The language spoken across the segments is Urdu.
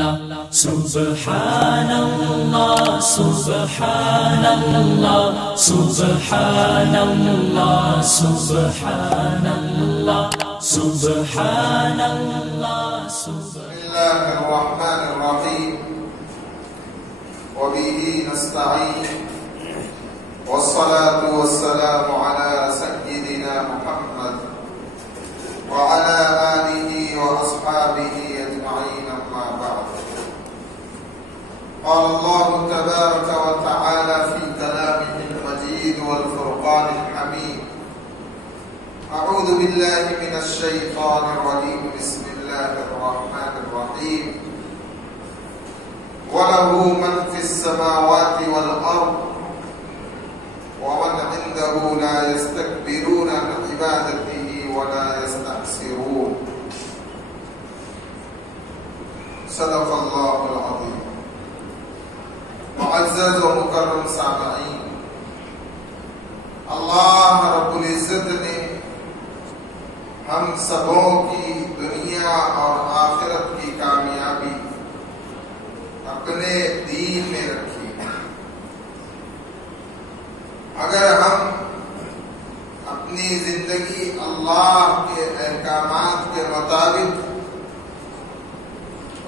Subhanallah, Subhanallah, Subhanallah, Subhanallah, Subhanallah, Bismillahir Rahmanir Rahim. Wa bihi nasta'in. Wassalatu wassalamu ala sayyidina Muhammad wa ala alihi wa ashabihi ajma'in, amma ba'd. قال الله تبارك وتعالى في كلامه المجيد والفرقان الحميد: أعوذ بالله من الشيطان الرجيم. بسم الله الرحمن الرحيم. وله من في السماوات والأرض ومن عنده لا يستكبرون عن عبادته ولا يستحسرون. صدق الله العظيم. معزز و مکرم سامعین، اللہ رب العزت نے ہم سبوں کی دنیا اور آخرت کی کامیابی اپنے دین میں رکھی. اگر ہم اپنی زندگی اللہ کے احکامات کے مطابق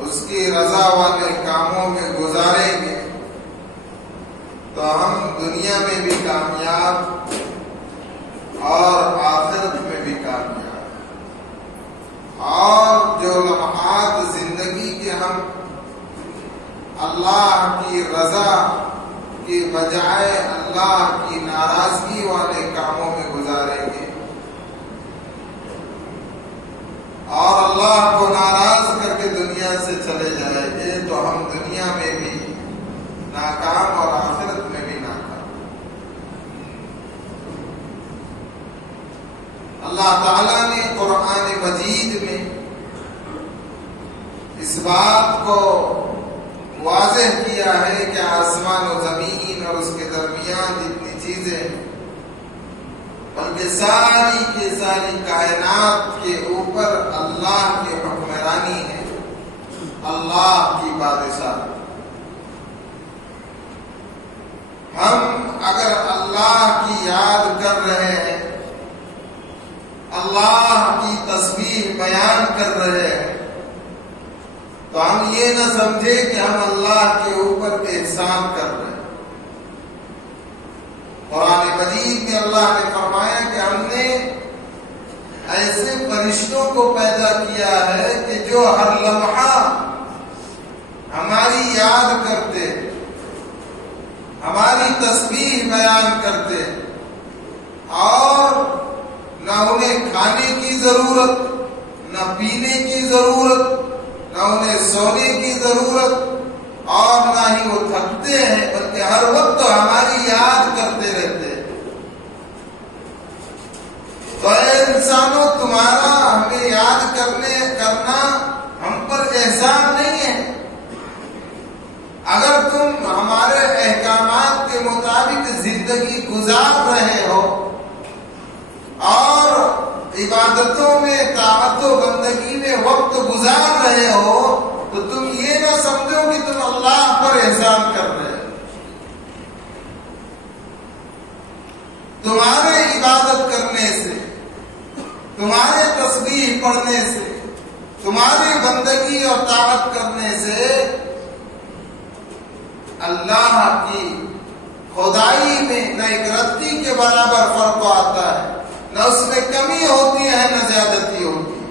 اس کی رضا والے کاموں میں گزاریں گے تو ہم دنیا میں بھی کامیاب اور آخرت میں بھی کامیاب. اور جو لمحات زندگی کے ہم اللہ کی رضا کی بجائے اللہ کی ناراضگی والے کاموں میں گزاریں گے اور اللہ کو ناراض کر کے دنیا سے چلے جائیں گے تو ہم دنیا میں بھی ناکام اور آخرت میں بھی ناکام. اللہ تعالیٰ نے قرآن مجید میں اس بات کو واضح کیا ہے کہ آسمان و زمین اور اس کے درمیان جتنی چیزیں بلکہ ساری کی ساری کائنات کے اوپر اللہ کی حکمرانی ہے، اللہ کی بادشاہی. ہم اگر اللہ کی یاد کر رہے ہیں، اللہ کی تسبیح بیان کر رہے ہیں، تو ہم یہ نہ سمجھے کہ ہم اللہ کے اوپر احسان کر رہے ہیں. قرآن مجید میں اللہ نے فرمایا کہ ہم نے ایسے فرشتوں کو پیدا کیا ہے کہ جو ہر لمحہ ہماری یاد کرتے، ہماری تسبیح بیان کرتے، اور نہ انہیں کھانے کی ضرورت، نہ پینے کی ضرورت، نہ انہیں سونے کی ضرورت، اور نہ ہی وہ تھکتے ہیں، بلکہ ہر وقت ہماری یاد کرتے رہتے ہیں. تو اے انسانوں، تمہارا ہمیں یاد کرنا ہم پر احسان نہیں ہے. اگر تم ہمارے احکامات کے مطابق زندگی گزار رہے ہو اور عبادتوں میں، طاعت و بندگی میں وقت گزار رہے ہو تو تم یہ نہ سمجھو کہ تم اللہ پر احسان کر رہے ہو. تمہارے عبادت کرنے سے، تمہارے تسبیح پڑھنے سے، تمہاری بندگی اور طاعت کرنے سے اللہ کی خدائی میں نہ ایک رتی کے برابر فرق آتا ہے، نہ اس میں کمی ہوتی ہے نہ زیادتی ہوتی ہے.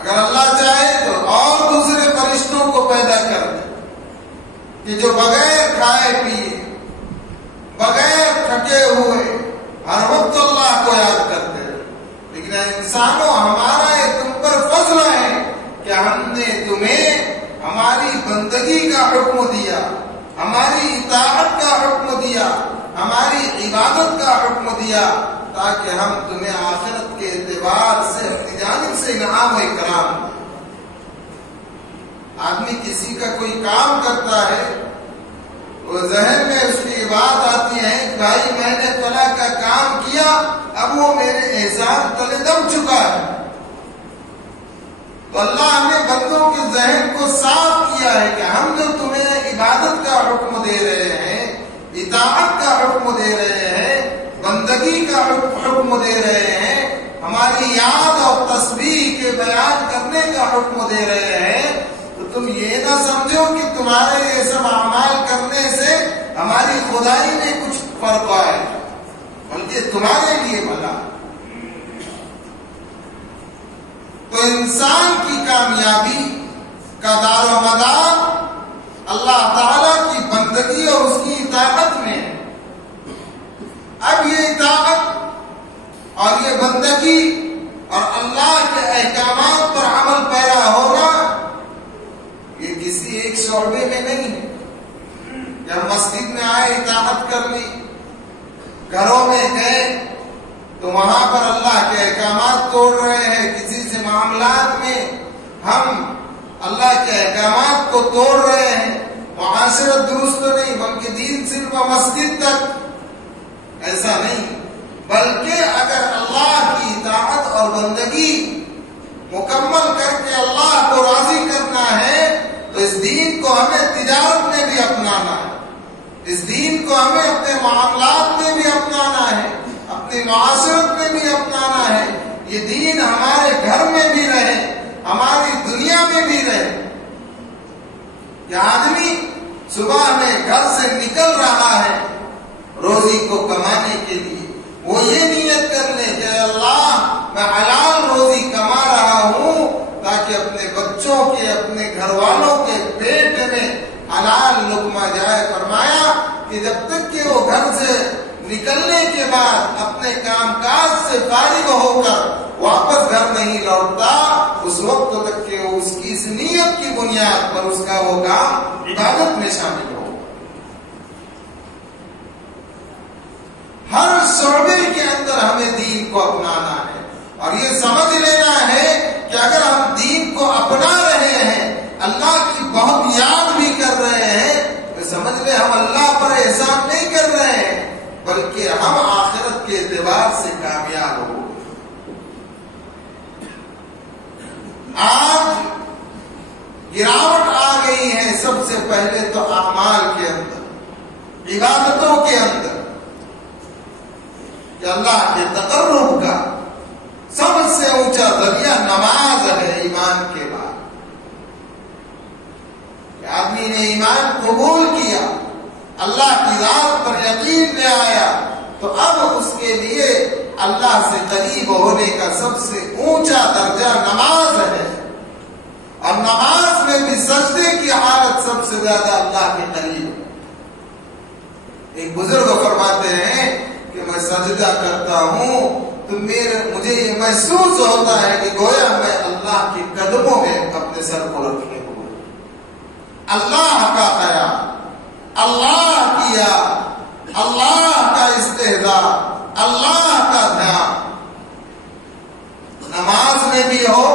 اگر اللہ چاہے تو اور دوسرے فرشتوں کو پیدا کر دے کہ جو بغیر کھائے پیے، بغیر تھکے ہوئے ہر وقت اللہ کو یاد کرتے ہیں. لیکن انسانوں، ہمارا یہ تم پر فضل ہے کہ ہم نے تمہیں ہماری بندگی کا حکم دیا، ہماری اطاعت کا حکم دیا، ہماری عبادت کا حکم دیا، تاکہ ہم تمہیں آخرت کے اعتبار سے اپنی جانب سے انعام و اکرام دیں. آدمی کسی کا کوئی کام کرتا ہے، وہ ذہن میں اس کی بات آتی ہے کہ بھائی میں نے فلاں کا کام کیا، اب وہ میرے احسان تلے دب چکا ہے. تو اللہ ہمیں بندوں کے ذہن کو صاف کیا ہے کہ ہم جو تمہیں عبادت کا حکم دے رہے ہیں، اطاعت کا حکم دے رہے ہیں، بندگی کا حکم دے رہے ہیں، ہماری یاد اور تسبیح کے بیان کرنے کا حکم دے رہے ہیں، تو تم یہ نہ سمجھو کہ تمہارے یہ سب اعمال کرنے سے ہماری خدائی میں کچھ فرق آئے، بلکہ تمہارے لیے بھلا۔ تو انسان کی کامیابی کا دار و مدار اللہ تعالیٰ کی بندگی اور اس کی اطاعت میں ہے۔ اب یہ اطاعت اور یہ بندگی اور اللہ کے احکامات پر عمل پیرا ہونا یہ کسی ایک شعبے میں نہیں ہے۔ جب مسجد میں آئے اطاعت کر لی، گھروں میں گئے تو وہاں پر اللہ کے احکامات توڑ رہے ہیں، کسی سے معاملات میں ہم اللہ کے احکامات کو توڑ رہے ہیں، معاشرت درست نہیں، بلکہ دین صرف مسجد تک، ایسا نہیں، بلکہ اگر اللہ کی اطاعت اور بندگی مکمل کر کے اللہ کو راضی کرنا ہے تو اس دین کو ہمیں تجارت میں بھی اپنانا ہے، اس دین کو ہمیں اپنے معاملات میں بھی اپنانا ہے، اپنی معاشرت میں بھی اپنانا ہے، یہ دین ہمارے گھر میں بھی رہے، ہماری دنیا میں بھی رہے۔ کہ آدمی صبح میں گھر سے نکل رہا ہے روزی کو کمانے کے لیے، وہ یہ نیت کر لے کہ اللہ میں حلال روزی کما رہا ہوں تاکہ اپنے بچوں کے، اپنے گھر والوں کے پیٹ میں حلال لقمہ جائے۔ فرمایا کہ جب تک کہ وہ گھر سے نکلنے کے بعد اپنے کام کاج سے فارغ ہو کر واپس گھر نہیں لوٹتا، اس وقت تک کہ اس کی اس نیت کی بنیاد پر اس کا وہ کام عبادت میں شامل ہو۔ ہر شعبے کے اندر ہمیں دین کو اپنانا ہے، اور یہ سمجھ لینا ہے کہ اگر ہم دین کو اپنا رہے ہیں، اللہ کی بہت یاد بھی کر رہے ہیں، تو سمجھ لیں ہم اللہ پر احسان نہیں کر رہے ہیں، بلکہ ہم آخرت کے اعتبار سے کامیاب ہو۔ آج گراوٹ آ گئی ہے سب سے پہلے تو اعمال کے اندر، عبادتوں کے اندر، کہ اللہ کے تقرب کا سب سے اونچا ذریعہ نماز ہے ایمان کے بعد۔ کہ آدمی نے ایمان قبول کیا، اللہ کی ذات پر یقین لے آیا، تو اب اس کے لیے اللہ سے قریب ہونے کا سب سے اونچا درجہ نماز ہے، اور نماز میں بھی سجدے کی حالت سب سے زیادہ اللہ کے قریب۔ ایک بزرگ فرماتے ہیں کہ میں سجدہ کرتا ہوں تو مجھے یہ محسوس ہوتا ہے کہ گویا میں اللہ کے قدموں میں اپنے سر کو رکھے ہوئے، اللہ کا خیال، اللہ کی یاد، اللہ کا استحضاء، اللہ کا دھیان نماز میں بھی ہو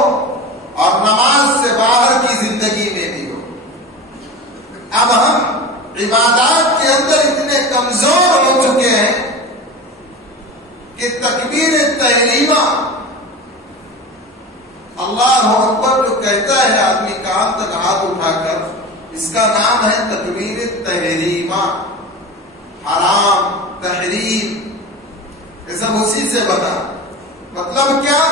اور نماز سے باہر کی زندگی میں بھی ہو۔ اب ہم عبادات کے اندر اتنے کمزور ہو چکے ہیں کہ تکبیر تحریمہ، اللہ اکبر جو کہتا ہے آدمی کان تک ہاتھ اٹھا کر، اس کا نام ہے تکبیر تحریمہ، حرام، تحریم، یہ سب اسی سے بنا۔ مطلب کیا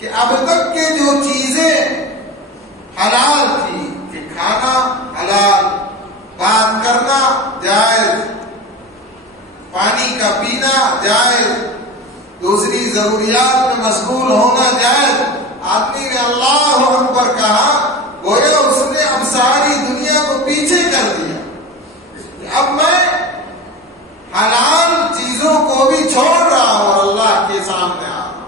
کہ اب تک کے جو چیزیں حلال تھی، کہ کھانا حلال، بات کرنا جائز، پانی کا پینا جائز، دوسری ضروریات میں مشغول ہونا جائز، آدمی نے اللہ اکبر کہا، گویا اس نے اب ساری دنیا کو پیچھے کر دیا۔ اب میں حلال چیزوں کو بھی چھوڑ رہا ہوں اور اللہ کے سامنے آ رہا ہوں۔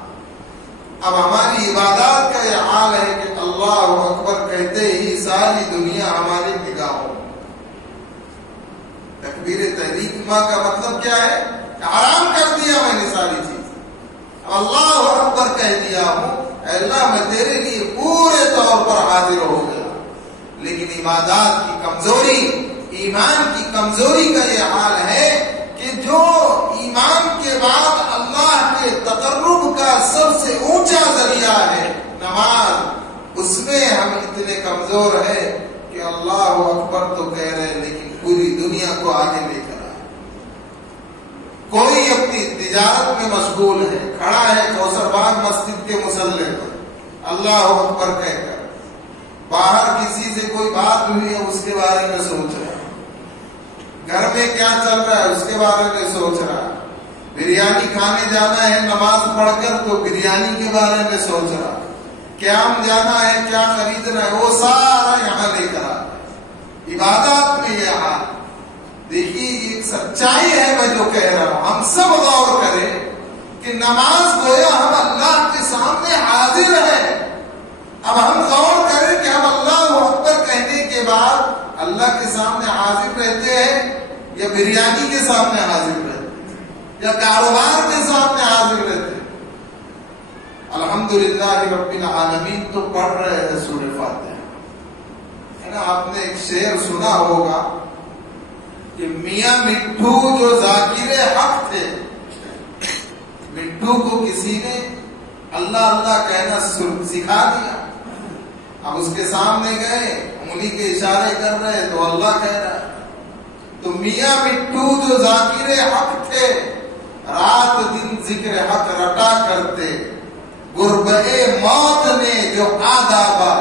اب ہماری عبادات کا یہ حال ہے کہ اللہ اکبر کہتے ہی ساری دنیا ہماری نگاہوں۔ تکبیر تحریمہ کا مطلب کیا ہے کہ حرام کر دیا میں نے ساری چیز، اللہ اکبر کہہ دیا ہوں، اے اللہ میں تیرے لیے پورے طور پر حاضر ہو گیا۔ لیکن عبادات کی کمزوری، ایمان کی کمزوری کا یہ حال ہے کہ جو ایمان کے بعد اللہ کے تقرب کا سب سے اونچا ذریعہ ہے نماز، اس میں ہم اتنے کمزور ہیں کہ اللہ اکبر تو کہہ رہے ہیں لیکن پوری دنیا کو آگے لے کر آئے. کوئی اپنی تجارت میں مشغول ہے، کھڑا ہے کوثر باغ مسجد کے مصلے پر اللہ اکبر کہہ کر، باہر کسی سے کوئی بات ہوئی ہے اس کے بارے میں سوچ رہا ہے، گھر میں کیا چل رہا ہے اس کے بارے میں سوچ رہا ہے، بریانی کھانے جانا ہے نماز پڑھ کر تو بریانی کے بارے میں سوچ رہا ہے، قیام جانا ہے کیا خریدنا ہے، وہ سارا یہاں لے کر آتا ہے. عبادات میں یہ حال دیکھیے، ایک سچائی ہے میں جو کہہ رہا ہوں. ہم سب غور کریں کہ نماز گویا ہم اللہ کے سامنے حاضر ہیں. اب ہم غور کریں کہ ہم اللہ اکبر کہنے کے بعد اللہ کے سامنے حاضر رہتے ہیں یا بریانی کے سامنے حاضر رہتے ہیں یا کاروبار کے سامنے حاضر رہتے ہیں. الحمدللہ رب العالمین تو پڑھ رہے ہیں سورہ فاتحہ ہے نا. آپ نے ایک شعر سنا ہوگا کہ میاں مٹھو جو ذاکر حق تھے، مٹھو کو کسی نے اللہ اللہ کہنا سکھا دیا. اب اس کے سامنے گئے، انگلی کے اشارے کر رہے تو اللہ کہہ رہا ہے. تو میاں مٹھو جو ذاکر حق تھے، رات دن ذکر حق رٹا کرتے، غربے موت نے جو آدابا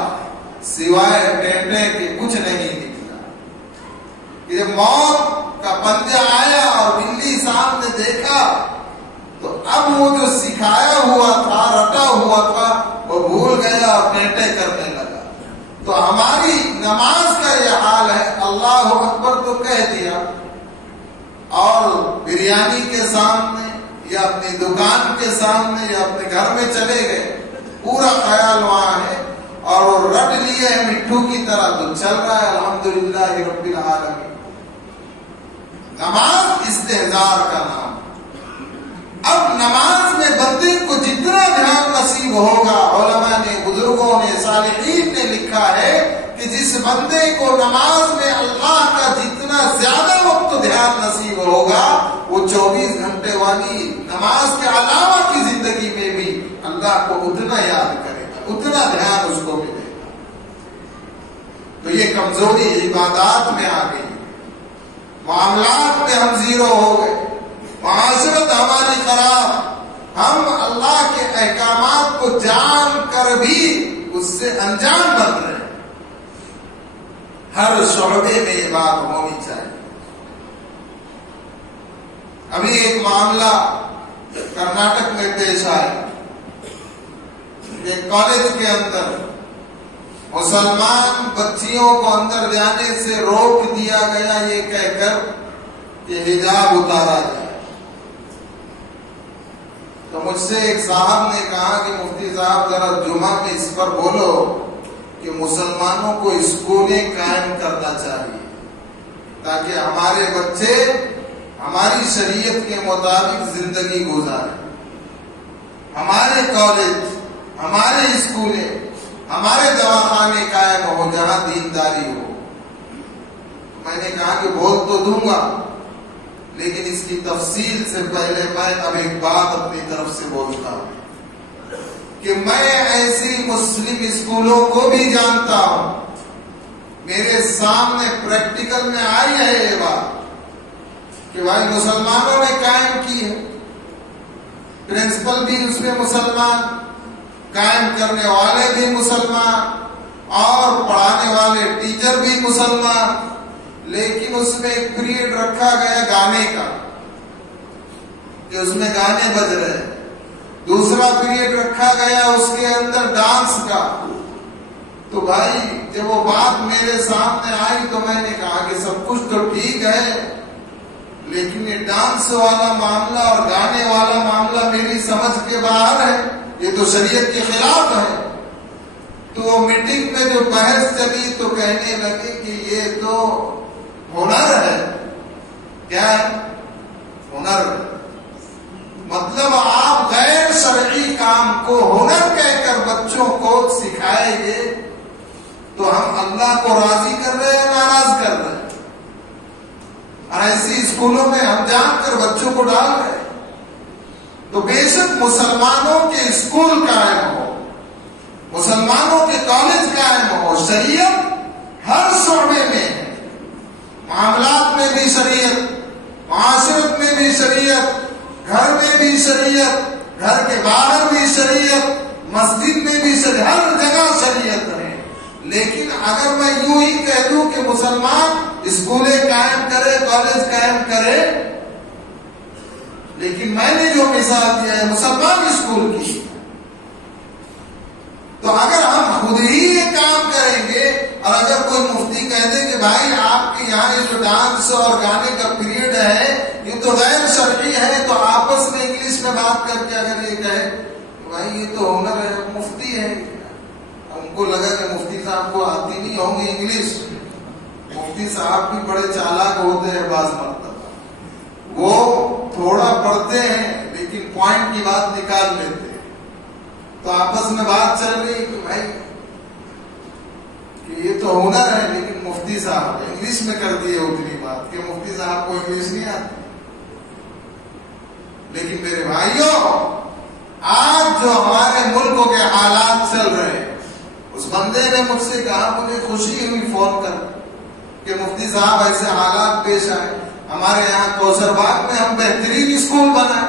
سوائے ٹینٹے کے کچھ نہیں نکلا. یہ موت کا پنجہ آیا اور بلی صاحب نے دیکھا تو اب وہ جو سکھایا ہوا تھا، رٹا ہوا تھا، وہ بھول گیا اور ٹینٹے کرنے لگا. تو ہماری نماز کا یہ حال ہے. اللہ اکبر تو کہہ دیا اور بریانی کے سامنے یا اپنی دکان کے سامنے یا اپنے گھر میں چلے گئے، پورا خیال وہاں ہے اور وہ رٹ لیے ہیں مٹھو کی طرح تو چل رہا ہے. الحمدللہ رب العالمین. نماز استحضار کا نام. اب نماز میں بندے کو جتنا دھیان نصیب ہوگا، علماء نے، بزرگوں نے، صالحین نے لکھا ہے کہ جس بندے کو نماز میں اللہ کا جتنا زیادہ وقت دھیان نصیب ہوگا، وہ 24 گھنٹے والی نماز کے علاوہ کی زندگی میں بھی اللہ کو اتنا یاد کرے گا، اتنا دھیان اس کو ملے گا. تو یہ کمزوری عبادات میں آ گئی، معاملات میں ہم زیرو ہو گئے، معاشرت ہماری خراب. ہم اللہ کے احکامات کو جان کر بھی اس سے انجان بن رہے ہیں. ہر شعبے میں یہ بات ہونی چاہیے. ابھی ایک معاملہ کرناٹک میں پیش آیا. ایک کالج کے اندر مسلمان بچیوں کو اندر جانے سے روک دیا گیا یہ کہہ کر کہ حجاب اتارا جائے. تو مجھ سے ایک صاحب نے کہا کہ مفتی صاحب ذرا جمعہ میں اس پر بولو کہ مسلمانوں کو اسکولیں قائم کرنا چاہیے تاکہ ہمارے بچے ہماری شریعت کے مطابق زندگی گزاریں. ہمارے کالج، ہمارے اسکولیں، ہمارے دواخانے قائم ہو جہاں دینداری ہو. میں نے کہا کہ بول تو دوں گا لیکن اس کی تفصیل سے پہلے میں اب ایک بات اپنی طرف سے بولتا ہوں کہ میں ایسی مسلم اسکولوں کو بھی جانتا ہوں. میرے سامنے پریکٹیکل میں آئی ہے یہ بات کہ بھائی مسلمانوں نے قائم کی ہے، پرنسپل بھی اس میں مسلمان، قائم کرنے والے بھی مسلمان اور پڑھانے والے ٹیچر بھی مسلمان. لیکن اس میں ایک پیریڈ رکھا گیا گانے کا کہ اس میں گانے بج رہے. دوسرا پیریڈ رکھا گیا اس کے اندر ڈانس کا. تو بھائی جب وہ بات میرے سامنے آئی تو میں نے کہا کہ سب کچھ تو ٹھیک ہے لیکن یہ ڈانس والا معاملہ اور گانے والا معاملہ میری سمجھ کے باہر ہے، یہ تو شریعت کے خلاف ہے. تو میٹنگ میں جو بحث چلی تو کہنے لگے کہ یہ تو ہنر ہے. کیا ہے؟ ہنر. مطلب آپ غیر شرعی کام کو ہنر کہہ کر بچوں کو سکھائیں گے تو ہم اللہ کو راضی کر رہے ہیں، ناراض کر رہے ہیں. اور ایسی اسکولوں میں ہم جان کر بچوں کو ڈال رہے ہیں. تو بے شک مسلمانوں کے اسکول قائم ہو، مسلمانوں کے کالج قائم ہو، شریعت ہر شعبے میں ہے، معاملات میں بھی شریعت، معاشرت میں بھی شریعت، گھر میں بھی شریعت، گھر کے باہر بھی شریعت، مسجد میں بھی شریعت، ہر جگہ شریعت ہے۔ لیکن اگر میں یوں ہی کہہ دوں کہ مسلمان اسکولیں قائم کرے، کالج قائم کرے، لیکن میں نے جو مثال دیا ہے مسلمان اسکول کی، تو اگر ہم خود ہی یہ کام کریں گے اور اگر کوئی مفتی کہہ دے کہ بھائی آپ کے یہاں یہ جو ڈانس اور گانے کا پیریڈ ہے یہ تو غیر شرعی ہے، تو آپس میں انگلش میں بات کر کے اگر یہ کہے بھائی یہ تو ہنر ہے، مفتی ہے، ان کو لگا کہ مفتی صاحب کو آتی نہیں ہوں گی انگلش، مفتی صاحب بھی بڑے چالاک ہوتے ہیں، بعض مرتبہ وہ تھوڑا پڑھتے ہیں لیکن پوائنٹ کی بات نکال لیتے ہیں، تو آپس میں بات چل رہی کہ بھائی کہ یہ تو ہنر ہے لیکن مفتی صاحب انگلش میں کر دیے اتنی بات کہ مفتی صاحب کو انگلش نہیں آتی۔ لیکن میرے بھائیوں، آج جو ہمارے ملکوں کے حالات چل رہے ہیں، اس بندے نے مجھ سے کہا، مجھے خوشی ہوئی فون کر کہ مفتی صاحب ایسے حالات پیش آئے، ہمارے یہاں کوثر باغ میں ہم بہترین اسکول بنائے،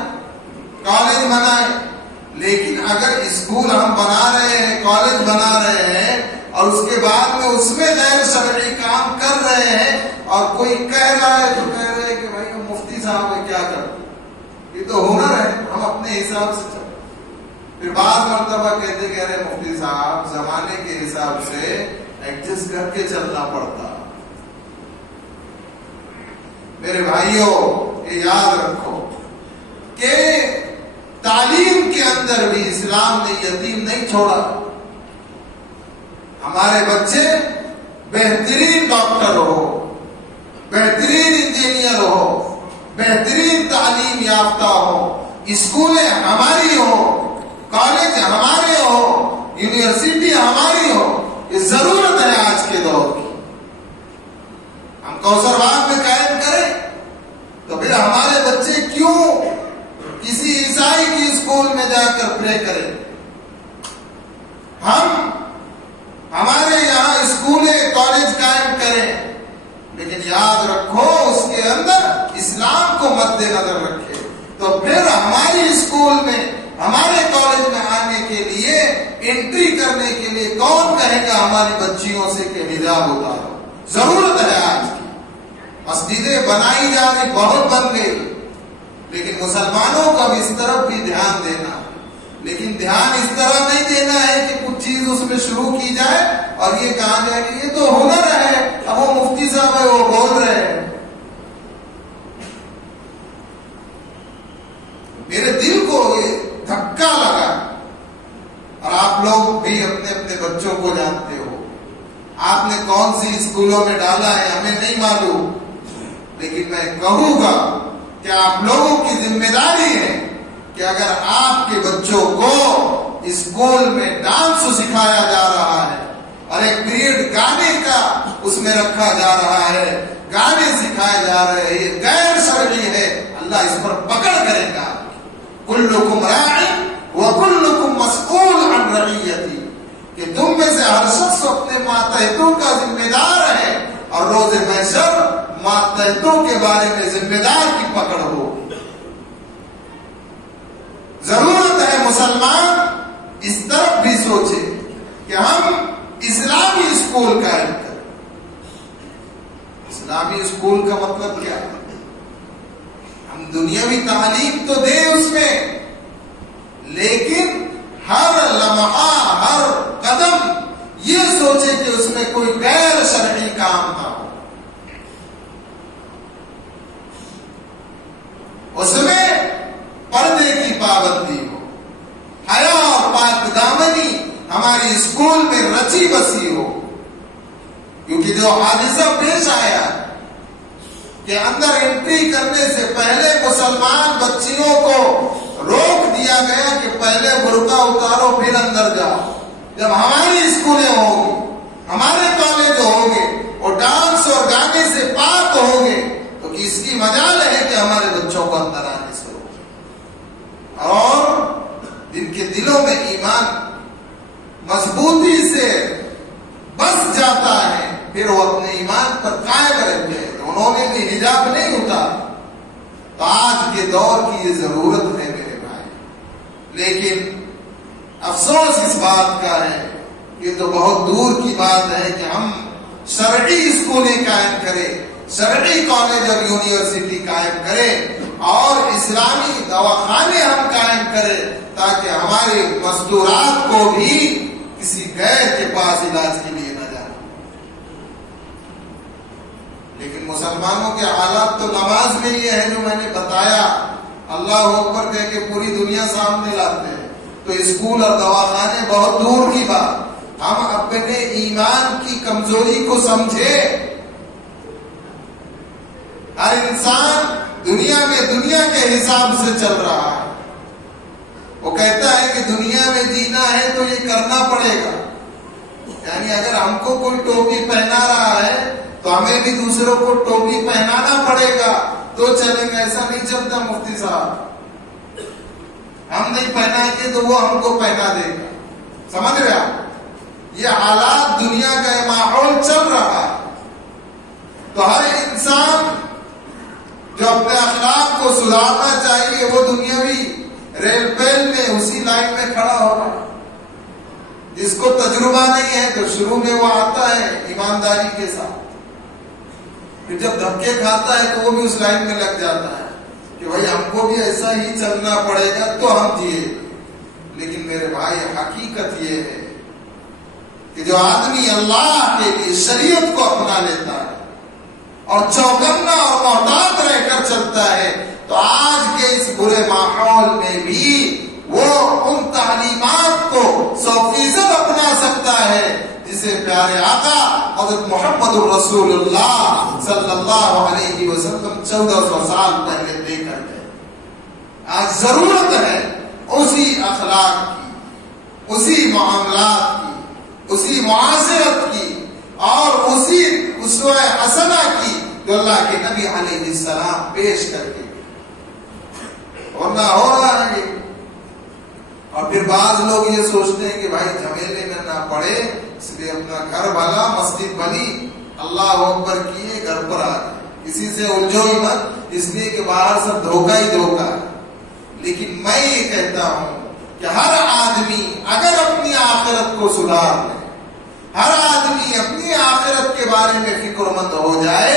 کالج بنائے، لیکن اگر اسکول ہم بنا رہے ہیں، کالج بنا رہے ہیں اور اس کے بعد میں اس میں غیر شرعی کام کر رہے ہیں اور کوئی کہہ رہا ہے تو کہہ رہے ہیں کہ بھائی مفتی صاحب ہے کیا کرتے، یہ تو ہنر ہے، ہم اپنے حساب سے چلتے۔ پھر بعض مرتبہ کہتے کہ ارے مفتی صاحب زمانے کے حساب سے ایڈجسٹ کر کے چلنا پڑتا۔ میرے بھائیوں، یہ یاد رکھو کہ تعلیم کے اندر بھی اسلام نے یتیم نہیں چھوڑا۔ ہمارے بچے بہترین ڈاکٹر ہو، بہترین انجینئر ہو، بہترین تعلیم یافتہ ہو، اسکولیں ہماری ہو، کالج ہمارے ہو، یونیورسٹی ہماری ہو، یہ ضرورت ہے آج کے دور کی۔ ہم کوثر باغ میں قائم کریں تو پھر ہمارے بچے کیوں کسی عیسائی کی اسکول میں جا کر پڑھے کریں؟ ہم ہمارے یہاں اسکولیں کالج قائم کریں، لیکن یاد رکھو اس کے اندر اسلام کو مد نظر رکھے، تو پھر ہماری اسکول میں، ہمارے کالج میں آنے کے لیے، انٹری کرنے کے لیے کون کہے گا ہماری بچیوں سے کہ حجاب اتارو؟ ضرورت ہے آج کی۔ مسجدیں بنائی جا رہی، بہت بن گئی، لیکن مسلمانوں کو اب اس طرف بھی دھیان دینا، لیکن دھیان اس طرح نہیں دینا ہے کہ کچھ چیز اس میں شروع کی جائے اور یہ کہا جائے کہ یہ تو ہنر ہے، اب وہ مفتی صاحب ہے وہ بول رہے ہیں۔ میرے دل کو یہ دھکا لگا، اور آپ لوگ بھی اپنے اپنے بچوں کو جانتے ہو، آپ نے کون سی اسکولوں میں ڈالا ہے ہمیں نہیں معلوم، لیکن میں کہوں گا کہ آپ لوگوں کی ذمہ داری ہے کہ اگر آپ کے بچوں کو اسکول میں ڈانس سکھایا جا رہا ہے اور ایک پیریڈ گانے کا اس میں رکھا جا رہا ہے، گانے سکھائے جا رہے ہیں، یہ غیر شرعی ہے، اللہ اس پر پکڑ کرے گا۔ کلکم راع وکلکم مسئول عن رعیتی، کہ تم میں سے ہر شخص اپنے ماتحتوں کا ذمہ دار ہے اور روز محشر ماتحتوں کے بارے میں ذمہ دار کی پکڑ ہو۔ ضرورت ہے مسلمان اس طرف بھی سوچے کہ ہم اسلامی اسکول قائم کریں۔ اسلامی اسکول کا مطلب کیا ہے؟ ہم دنیاوی تعلیم تو دیں اس میں، لیکن ہر لمحہ، ہر قدم یہ سوچے کہ اس میں کوئی غیر شرعی کام نہ ہو، اس میں پردے کی پابندی ہو، حیا اور پاک دامنی ہماری اسکول میں رچی بسی ہو۔ کیونکہ جو حادثہ پیش آیا کہ اندر انٹری کرنے سے پہلے مسلمان بچیوں کو روک دیا گیا کہ پہلے برقع اتارو پھر اندر جاؤ، جب ہماری اسکولیں ہوں گی، ہمارے کالج ہوں گے اور ڈانس اور گانے سے پاک ہوں گے تو اس کی مجال ہے کہ ہمارے بچوں کو اندر آنے سے روکیں، اور جن کے دلوں میں ایمان مضبوط وہ اپنے ایمان پر قائم رہتے ہیں، تو انہوں نے بھی حجاب نہیں اتارا. تو آج کے دور کی یہ ضرورت ہے میرے بھائی. لیکن افسوس اس بات کا ہے، یہ تو بہت دور کی بات ہے کہ ہم شرعی اسکولیں قائم کریں، شرعی کالج اور یونیورسٹی قائم کریں اور اسلامی دواخانے ہم قائم کریں تاکہ ہمارے مزدورات کو بھی کسی غیر کے پاس علاج کے لیے نہ جائے. لیکن مسلمانوں کے حالات تو نماز میں یہ ہے جو میں نے بتایا، اللہ اکبر کہہ کے پوری دنیا سامنے لاتے ہیں. تو اسکول اور دواخانے بہت دور کی بات. ہم اپنے ایمان کی کمزوری کو سمجھے. ہر انسان دنیا میں دنیا کے حساب سے چل رہا ہے. وہ کہتا ہے کہ دنیا میں جینا ہے تو یہ کرنا پڑے گا. یعنی اگر ہم کو کوئی ٹوپی پہنا رہا ہے تو ہمیں بھی دوسروں کو ٹوپی پہنانا پڑے گا تو چلیں گے. ایسا نہیں چلتا مفتی صاحب. ہم نہیں پہنائیں گے تو وہ ہم کو پہنا دے گا. سمجھ رہے آپ؟ یہ حالات دنیا کا یہ ماحول چل رہا ہے. تو ہر انسان جو اپنے اخلاق کو سدھارنا چاہیے وہ دنیاوی ریل پیل میں اسی لائن میں کھڑا ہوگا. جس کو تجربہ نہیں ہے تو شروع میں وہ آتا ہے ایمانداری کے ساتھ، پھر جب دھکے کھاتا ہے تو وہ بھی اس لائن میں لگ جاتا ہے کہ بھائی ہم کو بھی ایسا ہی چلنا پڑے گا تو ہم جیے. لیکن میرے بھائی حقیقت یہ ہے کہ جو آدمی اللہ کے لیے شریعت کو اپنا لیتا ہے اور چوکنا اور محتاط رہ کر چلتا ہے تو آج کے اس برے ماحول میں بھی وہ ان تعلیمات کو 100% اپنا سکتا ہے جسے پیارے آقا حضرت محمد الرسول اللہ صلی اللہ علیہ وسلم 1400 سال پہلے دے کر گئے. آج ضرورت ہے اسی اخلاق کی، اسی معاملات کی، اسی معاشرت کی اور اسی اسوہ حسنہ کی جو اللہ کے نبی علیہ السلام پیش کر کے ورنہ ہو رہا ہے. اور پھر بعض لوگ یہ سوچتے ہیں کہ بھائی جھمیلے میں نہ پڑے اس لیے اپنا گھر بھلا، مسجد بنی، اللہ اکبر کیے، گھر پر آ گئے. کسی سے الجھو ہی مت، اس لیے کہ باہر سب دھوکہ ہی دھوکہ ہے. لیکن میں یہ کہتا ہوں کہ ہر آدمی اگر اپنی آخرت کو سدھار لے، ہر آدمی اپنی آخرت کے بارے میں فکر مند ہو جائے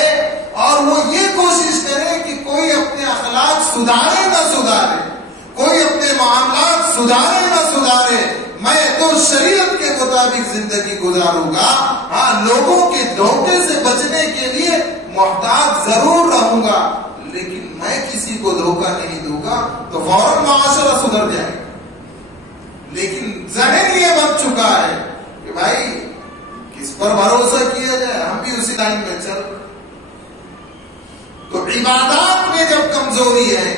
اور وہ یہ کوشش کرے کہ کوئی اپنے اخلاق سدھارے نہ سدھارے، کوئی اپنے معاملات سدھارے نہ سدھارے، میں تو شریعت کے مطابق زندگی گزاروں گا. ہاں، لوگوں کے دھوکے سے بچنے کے لیے محتاط ضرور رہوں گا لیکن میں کسی کو دھوکہ نہیں دوں گا تو فوراً معاشرہ سدھر جائے گا. لیکن ذہن یہ بن چکا ہے کہ بھائی کس پر بھروسہ کیا جائے، ہم بھی اسی لائن میں چل. تو عبادات میں جب کمزوری ہے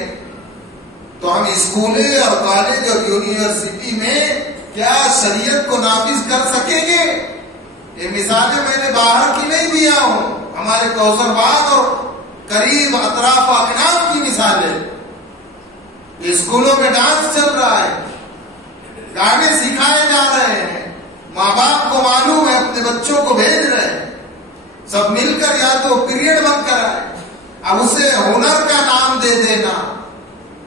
تو ہم اسکولیں اور کالج اور یونیورسٹی میں کیا شریعت کو نافذ کر سکیں گے؟ یہ مثالیں میں نے باہر کی نہیں دیا ہوں، ہمارے کوثر باغ اور قریب اطراف اکناف کی مثالیں. اسکولوں میں ڈانس چل رہا ہے، گانے سکھائے جا رہے ہیں، ماں باپ کو معلوم ہے اپنے بچوں کو بھیج رہے ہیں، سب مل کر یا تو پیریڈ بند کرائے، اب اسے ہنر کا نام دے دینا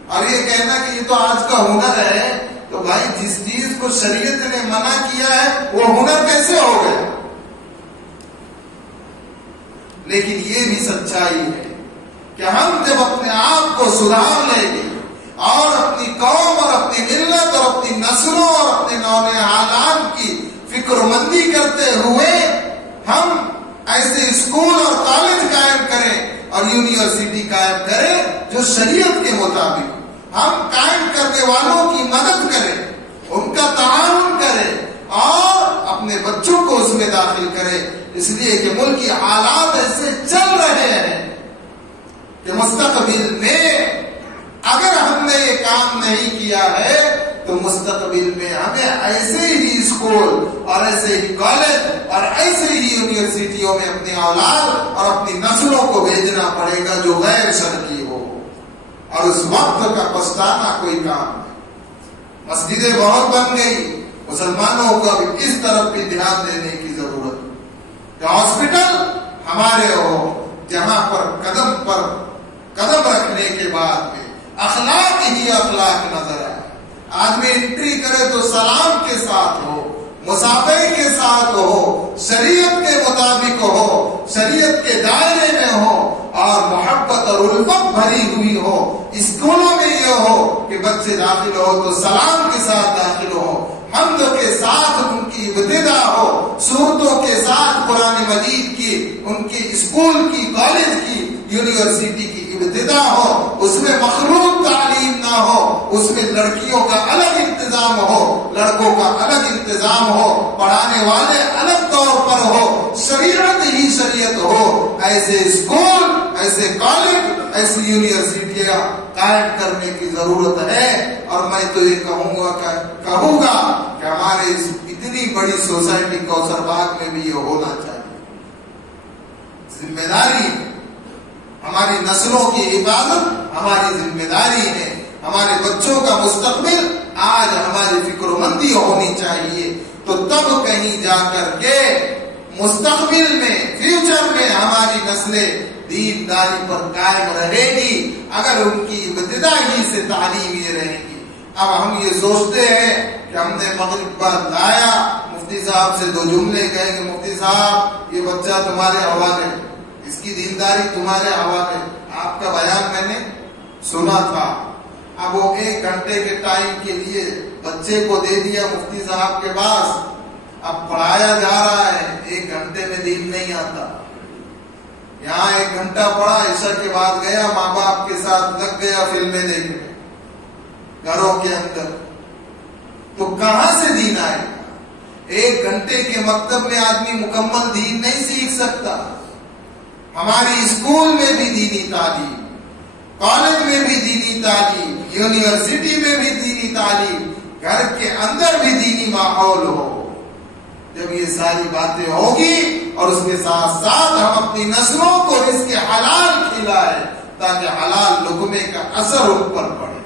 اور یہ کہنا کہ یہ تو آج کا ہنر ہے. تو بھائی جس چیز کو شریعت نے منع کیا ہے وہ ہنر کیسے ہو گیا؟ لیکن یہ بھی سچائی ہے کہ ہم جب اپنے آپ کو سدھار لیں گے اور اپنی قوم اور اپنی ملت اور اپنی نسلوں اور اپنے نونہالان کی فکر مندی کرتے ہوئے ہم ایسے اسکول اور کالج قائم کریں اور یونیورسٹی قائم کریں جو شریعت کے مطابق، ہم قائم کرنے والوں کی مدد کریں، ان کا تعاون کریں اور اپنے بچوں کو اس میں داخل کریں. اس لیے کہ ملک کی حالات ایسے چل رہے ہیں کہ مستقبل میں اگر ہم نے یہ کام نہیں کیا ہے تو مستقبل میں ہمیں ایسے ہی اسکول اور ایسے ہی کالج اور ایسے ہی یونیورسٹیوں میں اپنی اولاد اور اپنی نسلوں کو بھیجنا پڑے گا جو غیر شرعی ہو، اور اس وقت کا پچھتانا کوئی کام نہیں. مسجدیں بہت بن گئی، مسلمانوں کو اب اس طرف بھی دھیان دینے کی ضرورت ہے کہ ہاسپٹل ہمارے ہو جہاں پر قدم رکھنے کے بعد میں اخلاق ہی اخلاق نظر آئے. آدمی انٹری کرے تو سلام کے ساتھ ہو، مصافحے کے ساتھ ہو، شریعت کے مطابق ہو، شریعت کے دائرے میں ہو اور محبت اور الفت بھری ہوئی ہو. اسکولوں میں یہ ہو کہ بچے داخل ہو تو سلام کے ساتھ داخل ہو، حمد کے ساتھ ان کی ابتدا ہو، سورتوں کے ساتھ قرآن مجید کی ان کی اسکول کی، کالج کی، یونیورسٹی کی ابتدا ہو. اس میں مخلوط تعلیم نہ ہو، اس میں لڑکیوں کا الگ انتظام ہو، لڑکوں کا الگ انتظام ہو، پڑھانے والے الگ طور پر ہو، شریعت ہی شریعت ہو. ایسے اسکول، ایسے کالج، ایسی یونیورسٹیاں قائم کرنے کی ضرورت ہے. اور میں تو یہ کہوں گا کہ ہمارے اس اتنی بڑی سوسائٹی کوثر باغ میں بھی یہ ہونا چاہیے. ذمہ داری، ہماری نسلوں کی حفاظت ہماری ذمہ داری ہے. ہمارے بچوں کا مستقبل آج ہماری فکر مندی ہونی چاہیے. تو تب کہیں جا کر کے مستقبل میں، فیوچر میں ہماری نسلیں دین داری پر قائم رہے گی اگر ان کی ابتدا ہی سے تعلیم یہ رہے گی. اب ہم یہ سوچتے ہیں کہ ہم نے مغرب بعد لایا، مفتی صاحب سے 2 جملے کہیں گے، مفتی صاحب یہ بچہ تمہارے حوالے، اس کی دینداری تمہارے حوالے. آپ کا بیان میں نے سنا تھا. اب وہ 1 گھنٹے کے ٹائم کے لیے بچے کو دے دیا مفتی صاحب کے پاس، اب پڑھایا جا رہا ہے. 1 گھنٹے میں دین نہیں آتا. یہاں 1 گھنٹہ پڑھا، عشاء کے بعد گیا، ماں باپ کے ساتھ لگ گیا فلمیں دیکھنے گھروں کے اندر. تو کہاں سے دین آئے گا؟ 1 گھنٹے کے مکتب میں آدمی مکمل دین نہیں سیکھ سکتا. ہماری اسکول میں بھی دینی تعلیم، کالج میں بھی دینی تعلیم، یونیورسٹی میں بھی دینی تعلیم، گھر کے اندر بھی دینی ماحول ہو. جب یہ ساری باتیں ہوگی اور اس کے ساتھ ساتھ ہم اپنی نسلوں کو رزق حلال کھلائیں تاکہ حلال لقمے کا اثر ان پر پڑے.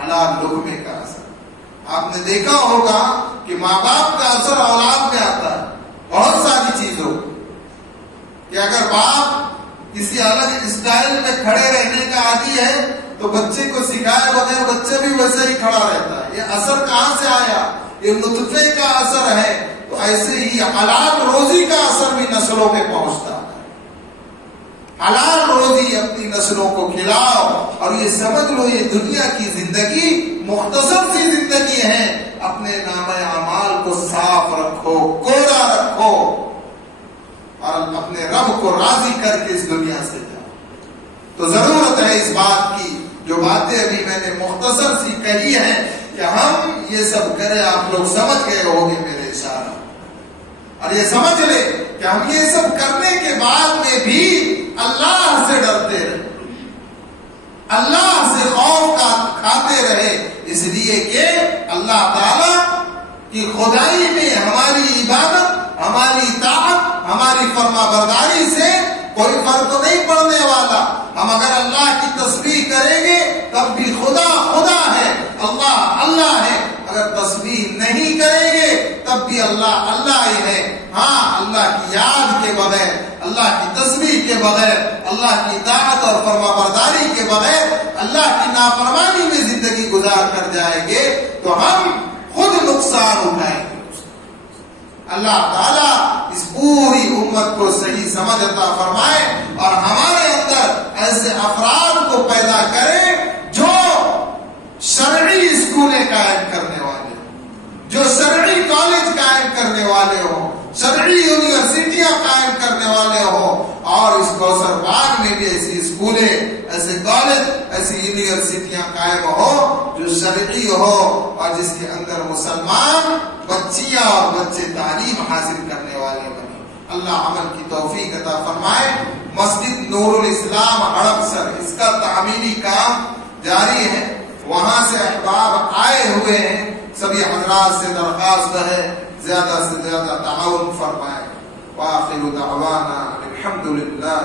حلال لقمے کا اثر آپ نے دیکھا ہوگا کہ ماں باپ کا اثر اولاد میں آتا ہے بہت ساری چیزوں کہ اگر باپ کسی الگ اسٹائل میں کھڑے رہنے کا عادی ہے تو بچے کو سکھائے بغیر بچہ بھی ویسے ہی کھڑا رہتا ہے. یہ اثر کہاں سے آیا؟ یہ نطفے کا اثر ہے. تو ایسے ہی حلال روزی کا اثر بھی نسلوں میں پہنچتا ہے. حلال روزی اپنی نسلوں کو کھلاؤ اور یہ سمجھ لو یہ دنیا کی زندگی مختصر سی زندگی ہے. اپنے نام اعمال کو صاف رکھو، کوڑا رکھو اور اپنے رب کو راضی کر کے اس دنیا سے جاؤ. تو ضرورت ہے اس بات کی، جو باتیں ابھی میں نے مختصر سی کہی ہیں کہ ہم یہ سب کریں. آپ لوگ سمجھ گئے ہوگے میرے اشارہ، اور یہ سمجھ لیں کہ ہم یہ سب کرنے کے بعد میں بھی اللہ سے ڈرتے رہے، اللہ سے خوف کا کھاتے رہے. اس لیے کہ اللہ تعالی کی خدائی میں ہماری عبادت، ہماری اطاعت، ہماری فرما برداری سے کوئی فرق نہیں پڑنے والا. ہم اگر اللہ کی تسبیح کریں گے تب بھی خدا خدا ہے، اللہ اللہ ہے. اگر تسبیح نہیں کریں گے تب بھی اللہ اللہ ہی ہے. ہاں، اللہ کی یاد کے بغیر، اللہ کی تسبیح کے بغیر، اللہ کی اطاعت اور فرما برداری کے بغیر اللہ کی نافرمانی میں زندگی گزار کر جائیں گے تو ہم خود نقصان اٹھائیں گے. اللہ تعالیٰ اس پوری امت کو صحیح سمجھ عطا فرمائے اور ہمارے اندر ایسے افراد کو پیدا کرے جو شرعی اسکولیں قائم کرنے والے، جو شرعی کالج قائم کرنے والے ہوں، شرعی یونیورسٹیاں قائم کرنے والے ہوں. اور اس کوثر باغ میں بھی ایسی اسکولیں، ایسے کالج، ایسی یونیورسٹیاں قائم ہو جو شرعی ہو اور جس کے اندر مسلمان بچیاں اور بچے تعلیم حاصل کرنے والے بنے. اللہ عمل کی توفیق عطا فرمائے. مسجد نور الاسلام ہڑپسر، اس کا تعمیری کام جاری ہے. وہاں سے احباب آئے ہوئے ہیں. سبھی حضرات سے درخواست ہے زیادہ سے زیادہ تعاون فرمائے. وآخر دعوانا الحمدللہ.